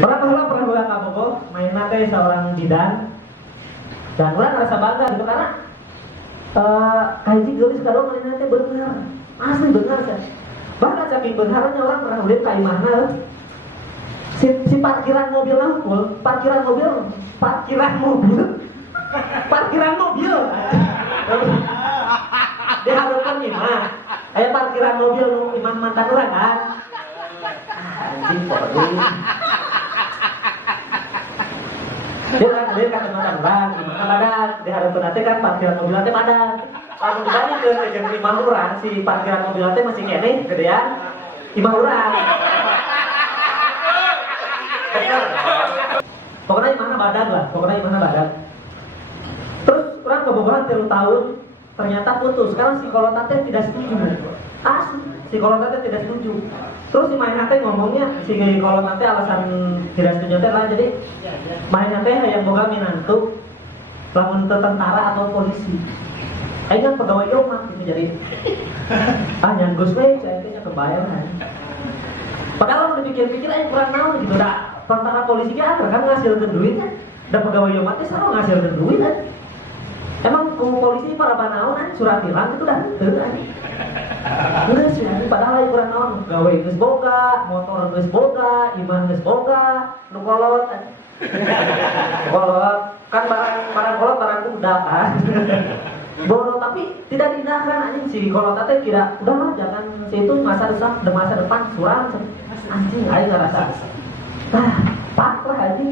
Pernah boga kabogo, main nate seorang bidan. Dan orang rasa bangga gitu karena kaji gelis kadang main nate benar, asli benar kan. Bahkan saking benarnya orang pernah lihat kayak mana si parkiran mobil lampul, parkiran mobil. Diharapkan imah, ayah parkiran mobil imah mantan orang kan. Anjing pokoknya. Dia kata mantan orang, imah padan. Diharapkan nanti kan parkiran mobil nanti padan. Kalau dibanding ke imah orang, si parkiran mobil nanti masih kene, gedean imah orang. Pokoknya imahna badan lah, Terus orang kebobolan 3 tahun, ternyata putus. Sekarang psikolog tante tidak setuju. Asli, psikolog tante tidak setuju. Terus si main tante ngomongnya, si psikolog tante alasan tidak setuju teh lah. Jadi main tante yang boga minantu, lamun tentara atau polisi. Aing kan pegawai rumah gitu jadi. Nyan Gus we, saya kayaknya kebayang. Padahal udah pikir-pikir aja kurang naon gitu dah. Tentara polisi kan ngasilkan duit kan. Dan pegawai mati selalu ngasilkan duit kan. Emang polisi para naon kan surat tilang itu dah henteu kan. Enggak sih, padahal kurang naon pegawai geus boga, motor geus boga, imah geus boga, nu kolot. Kolot kan barang kolot barang budak kan. Bodoh tapi tidak diindahkan anjing si kolot teh tidak udahlah jangan si itu masa depan suram anjing aing ngerasa pak lah anjing